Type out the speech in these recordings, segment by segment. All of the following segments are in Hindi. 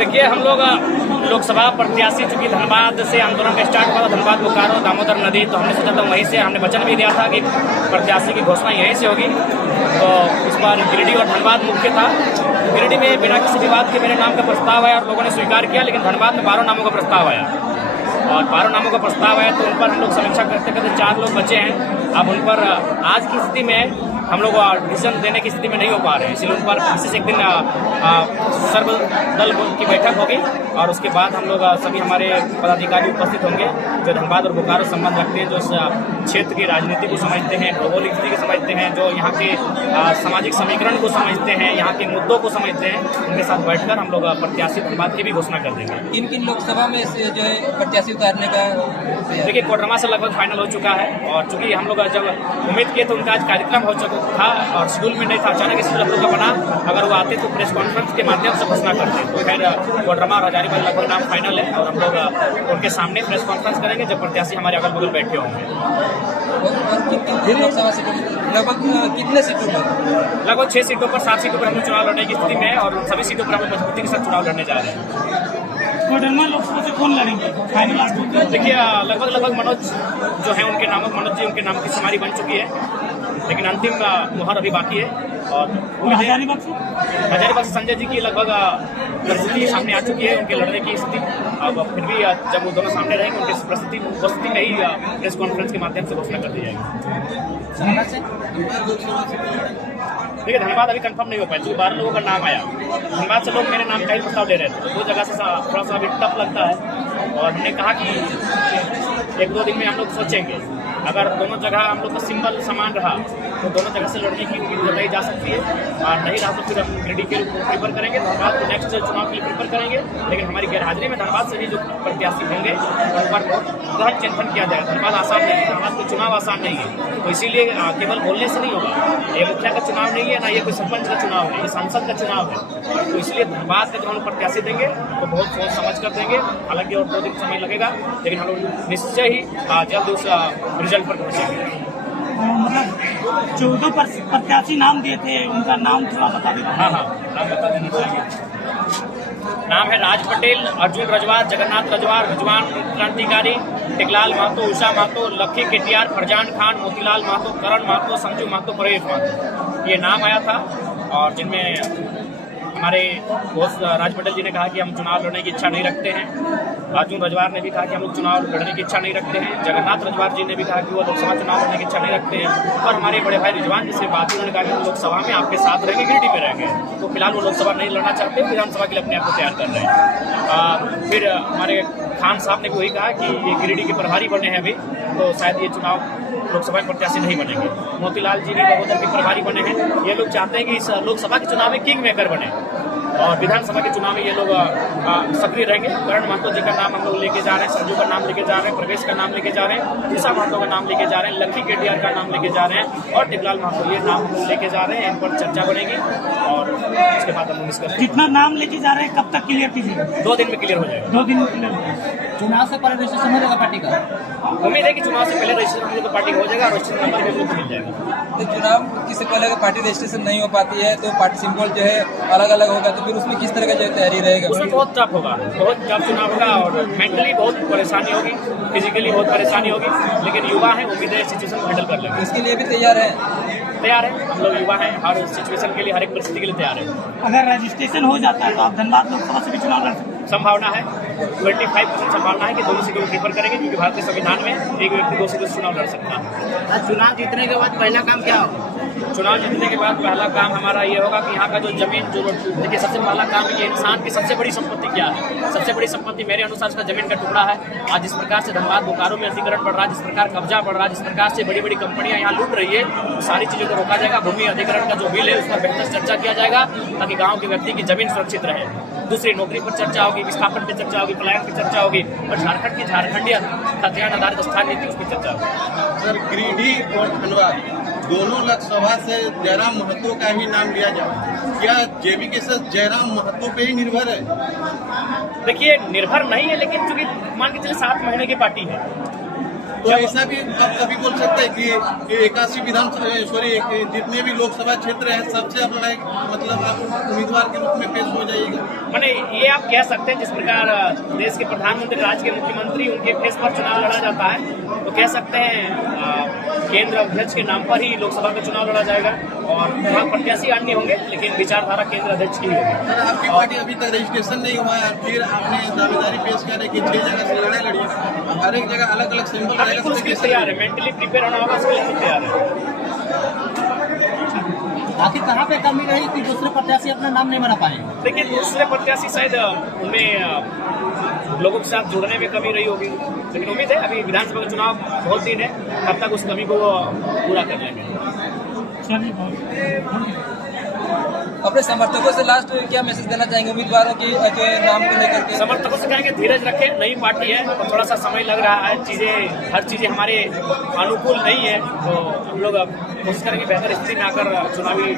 देखिए, हम लोग लोकसभा प्रत्याशी चूंकि धनबाद से आंदोलन का स्टार्ट हुआ था, धनबाद बोकारो दामोदर नदी, तो हमने सोचा था वहीं से हमने वचन भी दिया था कि प्रत्याशी की घोषणा यहीं से होगी। तो इस बार गिरिडीह और धनबाद मुख्य था। गिरिडीह में बिना किसी विवाद के मेरे नाम का प्रस्ताव आया और लोगों ने स्वीकार किया, लेकिन धनबाद में 12 नामों का प्रस्ताव आया और 12 नामों का प्रस्ताव आया तो उन पर हम लोग समीक्षा करते करते 4 लोग बचे हैं। अब उन पर आज की स्थिति में हम लोग डिसीजन देने की स्थिति में नहीं हो पा रहे हैं, इसलिए उन पर विशेष एक दिन सर्वदल की बैठक होगी और उसके बाद हम लोग सभी हमारे पदाधिकारी उपस्थित होंगे जो धनबाद और बोकारो संबंध रखते हैं, जो इस क्षेत्र की राजनीति को समझते हैं, भौगोलिक स्थिति को समझते हैं, जो यहाँ के सामाजिक समीकरण को समझते हैं, यहाँ के मुद्दों को समझते हैं, उनके साथ बैठकर हम लोग प्रत्याशी धनबाद की भी घोषणा कर देंगे। किन किन लोकसभा में से जो है प्रत्याशी उतारने का? देखिए, कोडरमा से लगभग फाइनल हो चुका है और चूंकि हम लोग जब उम्मीद किए तो उनका आज कार्यक्रम हो चुका था और शेड्यूल में नहीं था, अचानक इस तरह का बना। अगर वो आते तो प्रेस कॉन्फ्रेंस के माध्यम से घोषणा करते, तो खैर कोडरमा और हजारीबाग लगभग नाम फाइनल है और हम लोग उनके सामने प्रेस कॉन्फ्रेंस करेंगे जब प्रत्याशी हमारे अगल बगल बैठे होंगे। लोकसभा से लगभग कितने सीटों पर? लगभग 6 सीटों पर, 7 सीटों पर हम चुनाव लड़ने की स्थिति में है और सभी सीटों पर हम मजबूती के साथ चुनाव लड़ने जा रहे हैं। कोडरमा लोकसभा से कौन लड़ेंगे फाइनल? देखिए, लगभग मनोज जो है उनके नाम, मनोज जी उनके नाम की शुमारी बन चुकी है, लेकिन अंतिम मुहर अभी बाकी है। और हजारीबाग से संजय जी की लगभग परिस्थिति सामने आ चुकी है, उनके लड़ने की स्थिति। अब फिर भी जब वो दोनों सामने रहेंगे उनकी उपस्थिति में ही प्रेस कॉन्फ्रेंस के माध्यम से घोषणा कर दी जाएगी। देखिए, धनबाद अभी कंफर्म नहीं हो पाया क्योंकि 12 लोगों का नाम आया। धनबाद से लोग मेरे नाम का ही प्रस्ताव ले रहे थे, तो 2 जगह से थोड़ा सा अभी टफ लगता है और हमने कहा कि 1-2 दिन में हम लोग सोचेंगे। अगर दोनों जगह हम लोग का सिंबल समान रहा तो दोनों जगह से लड़ने की उम्मीद जताई जा सकती है और नहीं रहा तो फिर हम गिरिडीह के रूप में प्रिपेयर करेंगे, धनबाद को नेक्स्ट चुनाव के लिए प्रिपेयर करेंगे। लेकिन हमारी गैरहाजिरी में धनबाद से भी जो प्रत्याशी होंगे उन पर गहन चिंतन किया जाएगा। धनबाद आसान नहीं है, धनबाद का चुनाव आसान नहीं है, तो इसीलिए केवल बोलने से नहीं होगा। ये मुखिया का चुनाव नहीं है, ना ये कोई सरपंच का चुनाव है, ये सांसद का चुनाव है। तो इसलिए धनबाद का जो हम लोग प्रत्याशी देंगे तो बहुत सोच समझ कर देंगे। हालांकि और 2 दिन समय लगेगा, लेकिन हम लोग निश्चय ही जल्द उस रिजल्ट पर पहुंचेंगे। मतलब 14 प्रत्याशी नाम दिए थे, उनका नाम थोड़ा बता देना। हाँ, नाम बता देना चाहिए। नाम है राज पटेल, अर्जुन रजवार, जगन्नाथ रजवार, रुजवान क्रांतिकारी, टिकलाल महतो, उषा महतो, लक्की केटीआर, फरजान खान, मोतीलाल महतो, करण महतो, संजू महतो, परेश महतो, ये नाम आया था। और जिनमें हमारे दोस्त राज पटेल जी ने कहा कि हम चुनाव लड़ने की इच्छा नहीं रखते हैं, अर्जुन रजवार ने भी कहा कि हम लोग चुनाव लड़ने की इच्छा नहीं रखते हैं, जगन्नाथ रजवार जी ने भी कहा कि वो लोकसभा चुनाव लड़ने की इच्छा नहीं रखते हैं और हमारे बड़े भाई रिजवान जी से बात उन्होंने कहा कि हम लोकसभा में आपके साथ रहेंगे, गिरिडीह में रहेंगे। तो फिलहाल वो लोकसभा नहीं लड़ना चाहते, विधानसभा के लिए अपने आप को तैयार कर रहे हैं। फिर हमारे खान साहब ने भी वही कहा कि ये गिरिडीह के प्रभारी बने हैं अभी, तो शायद ये चुनाव लोकसभा के प्रत्याशी नहीं बनेंगे। मोतीलाल जी भी बगोदर के प्रभारी बने हैं, ये लोग चाहते हैं कि इस लोकसभा के चुनाव में किंग मेकर बने और विधानसभा के चुनाव में ये लोग सक्रिय रहेंगे। करण महतो जी का नाम हम लोग लेके जा रहे हैं, संजू का नाम लेके जा रहे हैं, प्रवेश का नाम लेके जा रहे हैं, उषा महतो का नाम लेके जा रहे हैं, लक्की केटीआर का नाम लेके जा रहे हैं और टिकलाल महतो, ये नाम हम लोग लेके जा रहे हैं। इन पर चर्चा बनेगी और उसके बाद हम डिस्कस। कितना नाम लेके जा रहे हैं, कब तक क्लियर कीजिएगा? 2 दिन में क्लियर हो जाएगा। 2 दिन में क्लियर हो जाएगा। चुनाव से पहले रजिस्ट्रेशन हो जाएगा पार्टी का? उम्मीद है कि चुनाव से पहले रजिस्ट्रेशन तो पार्टी हो जाएगा और रजिस्ट्रेशन नंबर भी मिल जाएगा। तो चुनाव से पहले अगर पार्टी रजिस्ट्रेशन नहीं हो पाती है तो पार्टी सिंबल जो है अलग अलग होगा, तो फिर उसमें किस तरह का जो तैयारी रहेगा? उसमें बहुत टफ होगा, बहुत टफ चुनाव होगा और मेंटली बहुत परेशानी होगी, फिजिकली बहुत परेशानी होगी, लेकिन युवा है, उम्मीद है सिचुएशन हैंडल कर लेंगे। इसके लिए भी तैयार है? हम लोग युवा हैं, हर सिचुएशन के लिए, हर एक परिस्थिति के लिए तैयार है। अगर रजिस्ट्रेशन हो जाता है तो आप धनबाद लोकसभा से भी चुनाव लड़ सकते हैं? संभावना है, 25% संभावना है कि दोनों सीटों को प्रीफर करेंगे, क्योंकि भारतीय संविधान में एक व्यक्ति 2 सीटों से चुनाव लड़ सकता है। चुनाव जीतने के बाद पहला काम क्या होगा? चुनाव जीतने के बाद पहला काम हमारा ये होगा कि यहाँ का जो जमीन, जो देखिए सबसे पहला काम ये इंसान की सबसे बड़ी संपत्ति क्या है? सबसे बड़ी संपत्ति मेरे अनुसार उसका जमीन का टुकड़ा है। आज जिस प्रकार से धनबाद बोकारो में अतिक्रमण बढ़ रहा है, जिस प्रकार कब्जा बढ़ रहा है, जिस प्रकार से बड़ी बड़ी कंपनियां यहाँ लूट रही है, तो सारी चीजों को रोका जाएगा। भूमि अधिग्रहण का जो बिल है उस पर बेहतर चर्चा किया जाएगा ताकि गाँव के व्यक्ति की जमीन सुरक्षित रहे। दूसरी, नौकरी पर चर्चा होगी, विस्थापन पर चर्चा होगी, पलायन की चर्चा होगी और झारखंड की झारखंडीय खतियान आधारित स्थान नीति उस पर चर्चा होगी। सर, गिरिडीह और धनबाद दोनों लोकसभा से जयराम महतो का ही नाम लिया जाए, क्या जेबी के साथ जयराम महतो पे ही निर्भर है? देखिए, निर्भर नहीं है, लेकिन चूंकि मान के चलिए 7 महीने की पार्टी है तो ऐसा भी आप कभी बोल सकते हैं कि 81 जितने भी लोकसभा क्षेत्र है सबसे आप लड़ाई मतलब आप उम्मीदवार के रूप में पेश हो जाइएगा। मैंने ये आप कह सकते हैं जिस प्रकार देश के प्रधानमंत्री, राज्य के मुख्यमंत्री, उनके फेस पर चुनाव लड़ा जाता है, तो कह सकते हैं केंद्र अध्यक्ष के नाम पर ही लोकसभा का चुनाव लड़ा जाएगा और वहाँ प्रत्याशी अन्य होंगे, लेकिन विचारधारा केंद्र अध्यक्ष की होगी। सर आपकी पार्टी अभी तक रजिस्ट्रेशन नहीं हुआ है, फिर आपने दावेदारी पेश किया है कि 6 जगह से लड़ाई लड़ी है, हर एक जगह अलग अलग सिंबल हाँ, बिल्कुल उसके लिए तैयार है, मेंटली प्रिपेयर होना होगा, उसके लिए तैयार है। आखिर कहाँ पे कमी रही कि दूसरे प्रत्याशी अपना नाम नहीं बना पाए? देखिए दूसरे प्रत्याशी शायद उनमें लोगों के साथ जुड़ने में कमी रही होगी, लेकिन उम्मीद है अभी विधानसभा का चुनाव बहुत दिन है, तब तक उस कमी को पूरा कर लेंगे। चलिए बहुत अपने समर्थकों से लास्ट क्या मैसेज देना चाहेंगे उम्मीदवारों की जो नाम को लेकर के? समर्थकों से कहेंगे धीरज रखें, नई पार्टी है तो थोड़ा सा समय लग रहा है, हर चीजें हमारे अनुकूल नहीं है, तो हम लोग कोशिश करेंगे बेहतर स्थिति में आकर चुनावी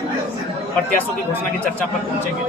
प्रत्याशियों की घोषणा की चर्चा पर पहुंचेंगे।